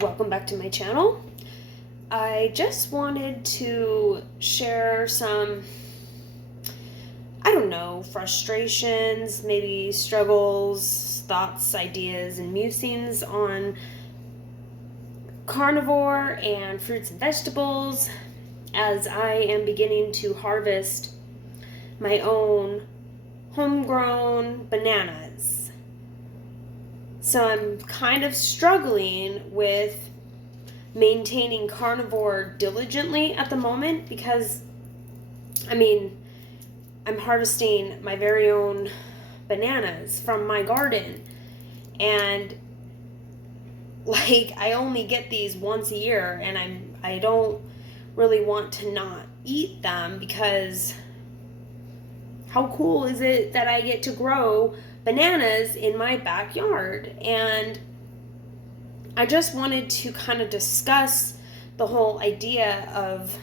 Welcome back to my channel. I just wanted to share some, frustrations, maybe struggles, thoughts, ideas, and musings on carnivore and fruits and vegetables as I am beginning to harvest my own homegrown bananas. So I'm kind of struggling with maintaining carnivore diligently at the moment because, I'm harvesting my very own bananas from my garden. And I only get these once a year, and I don't really want to not eat them because how cool is it that I get to grow bananas in my backyard? And I just wanted to kind of discuss the whole idea of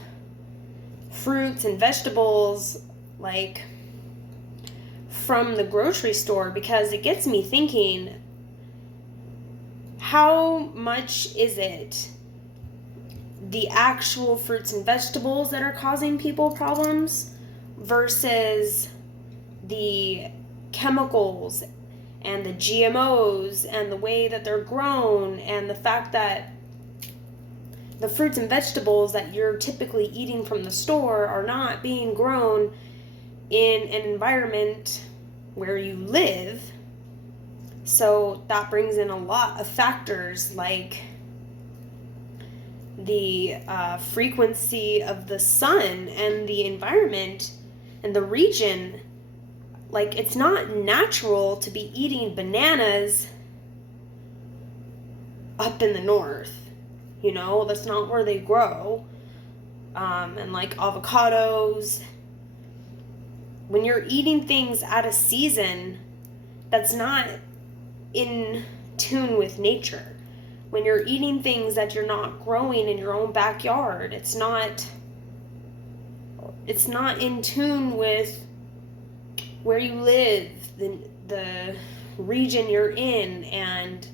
fruits and vegetables from the grocery store, because it gets me thinking, how much is it the actual fruits and vegetables that are causing people problems versus the chemicals and the GMOs and the way that they're grown, and the fact that the fruits and vegetables that you're typically eating from the store are not being grown in an environment where you live. So that brings in a lot of factors like the frequency of the sun and the environment and the region. It's not natural to be eating bananas up in the north. That's not where they grow. And avocados. When you're eating things out of season, that's not in tune with nature. When you're eating things that you're not growing in your own backyard, it's not in tune with where you live, the region you're in, and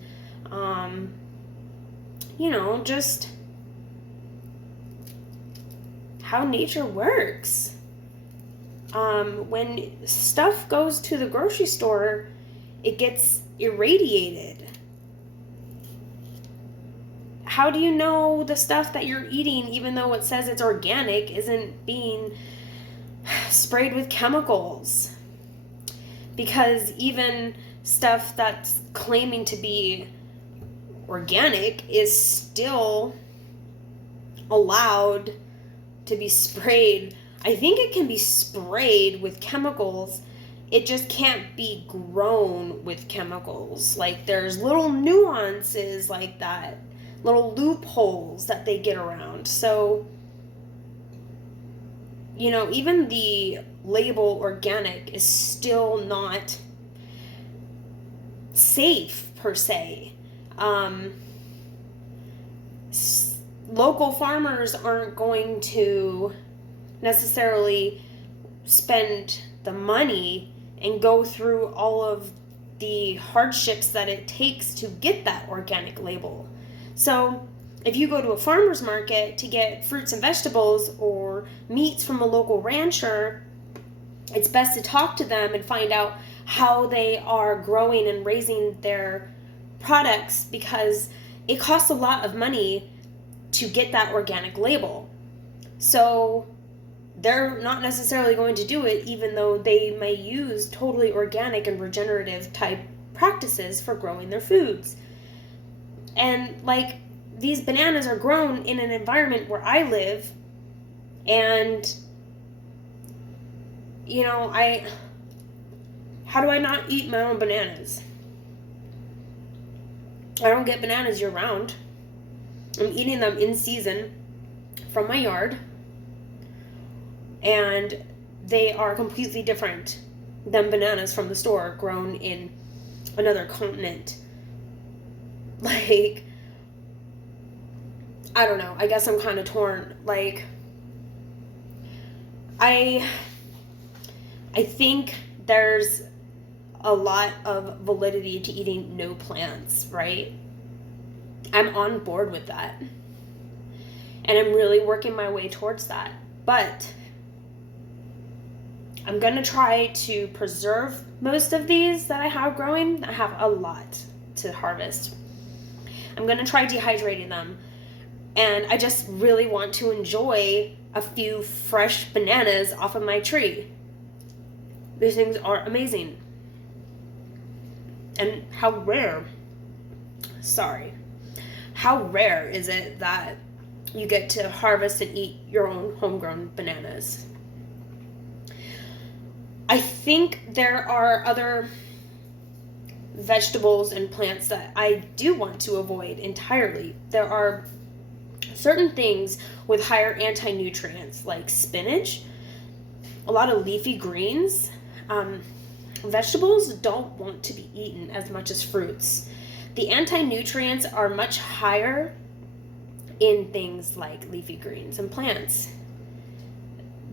just how nature works. When stuff goes to the grocery store, it gets irradiated. How do you know the stuff that you're eating, even though it says it's organic, isn't being sprayed with chemicals? Because even stuff that's claiming to be organic is still allowed to be sprayed. I think it can be sprayed with chemicals. It just can't be grown with chemicals. There's little nuances like that, little loopholes that they get around. So, even the label organic is still not safe per se. Local farmers aren't going to necessarily spend the money and go through all of the hardships that it takes to get that organic label. So if you go to a farmer's market to get fruits and vegetables or meats from a local rancher, it's best to talk to them and find out how they are growing and raising their products, because it costs a lot of money to get that organic label. So they're not necessarily going to do it, even though they may use totally organic and regenerative type practices for growing their foods. And these bananas are grown in an environment where I live, and how do I not eat my own bananas? I don't get bananas year round. I'm eating them in season from my yard, and they are completely different than bananas from the store grown in another continent. I don't know. I guess I'm kind of torn. I think there's a lot of validity to eating no plants, right? I'm on board with that. And I'm really working my way towards that. But I'm going to try to preserve most of these that I have growing. I have a lot to harvest. I'm going to try dehydrating them. And I just really want to enjoy a few fresh bananas off of my tree. These things are amazing. And how rare is it that you get to harvest and eat your own homegrown bananas? I think there are other vegetables and plants that I do want to avoid entirely. There are certain things with higher anti-nutrients, like spinach, a lot of leafy greens. Vegetables don't want to be eaten as much as fruits. The anti-nutrients are much higher in things like leafy greens and plants,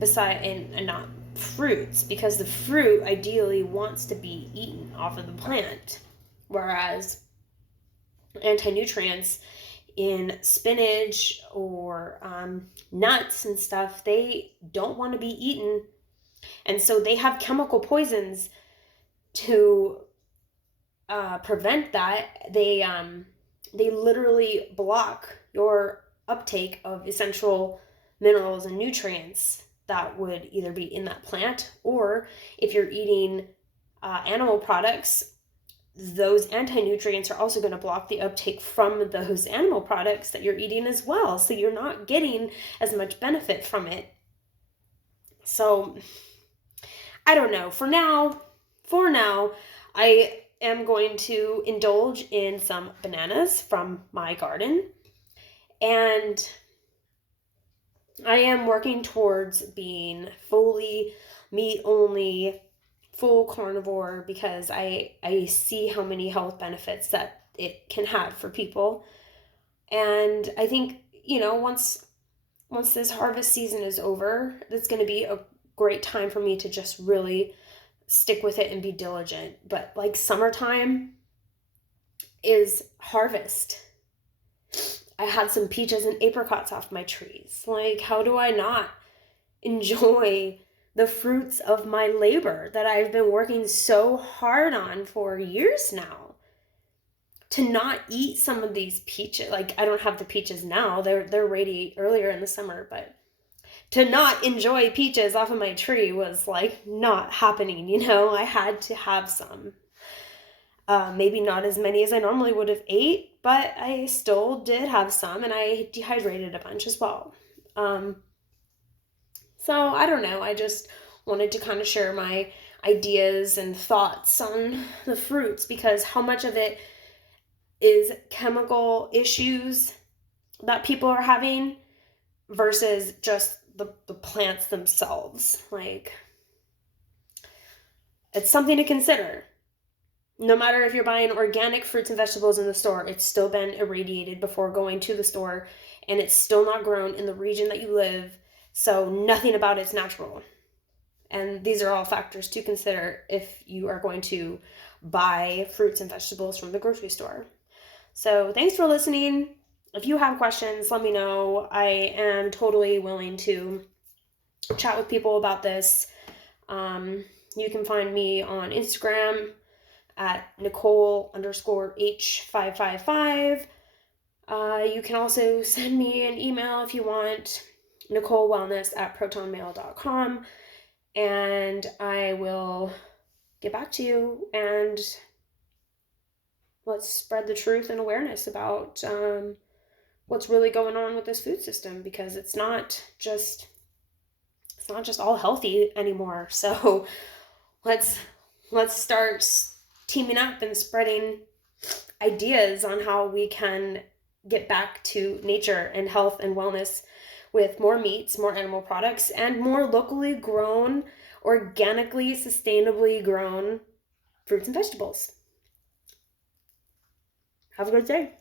and not fruits, because the fruit ideally wants to be eaten off of the plant, whereas anti-nutrients in spinach or nuts and stuff, they don't want to be eaten, and so they have chemical poisons to prevent that. They literally block your uptake of essential minerals and nutrients that would either be in that plant, or if you're eating animal products, those anti-nutrients are also going to block the uptake from those animal products that you're eating as well. So you're not getting as much benefit from it. So I don't know. For now, I am going to indulge in some bananas from my garden. And I am working towards being fully meat only, full carnivore, because I see how many health benefits that it can have for people. And I think, once this harvest season is over, it's going to be a great time for me to just really stick with it and be diligent. But like summertime is harvest. I had some peaches and apricots off my trees. Like, how do I not enjoy the fruits of my labor that I've been working so hard on for years now? To not eat some of these peaches, like I don't have the peaches now, they're ready earlier in the summer, but to not enjoy peaches off of my tree was like not happening, I had to have some. Maybe not as many as I normally would have ate, but I still did have some, and I dehydrated a bunch as well. So I don't know, I just wanted to kind of share my ideas and thoughts on the fruits, because how much of it is chemical issues that people are having versus just the plants themselves. Like, it's something to consider. No matter if you're buying organic fruits and vegetables in the store, it's still been irradiated before going to the store, and it's still not grown in the region that you live, so nothing about it's natural. And these are all factors to consider if you are going to buy fruits and vegetables from the grocery store. So thanks for listening. If you have questions, let me know. I am totally willing to chat with people about this. You can find me on Instagram at Nicole_H555. You can also send me an email if you want, NicoleWellness@protonmail.com, and I will get back to you, and let's spread the truth and awareness about what's really going on with this food system, because it's not just all healthy anymore. So let's start teaming up and spreading ideas on how we can get back to nature and health and wellness with more meats, more animal products, and more locally grown, organically, sustainably grown fruits and vegetables. Have a good day.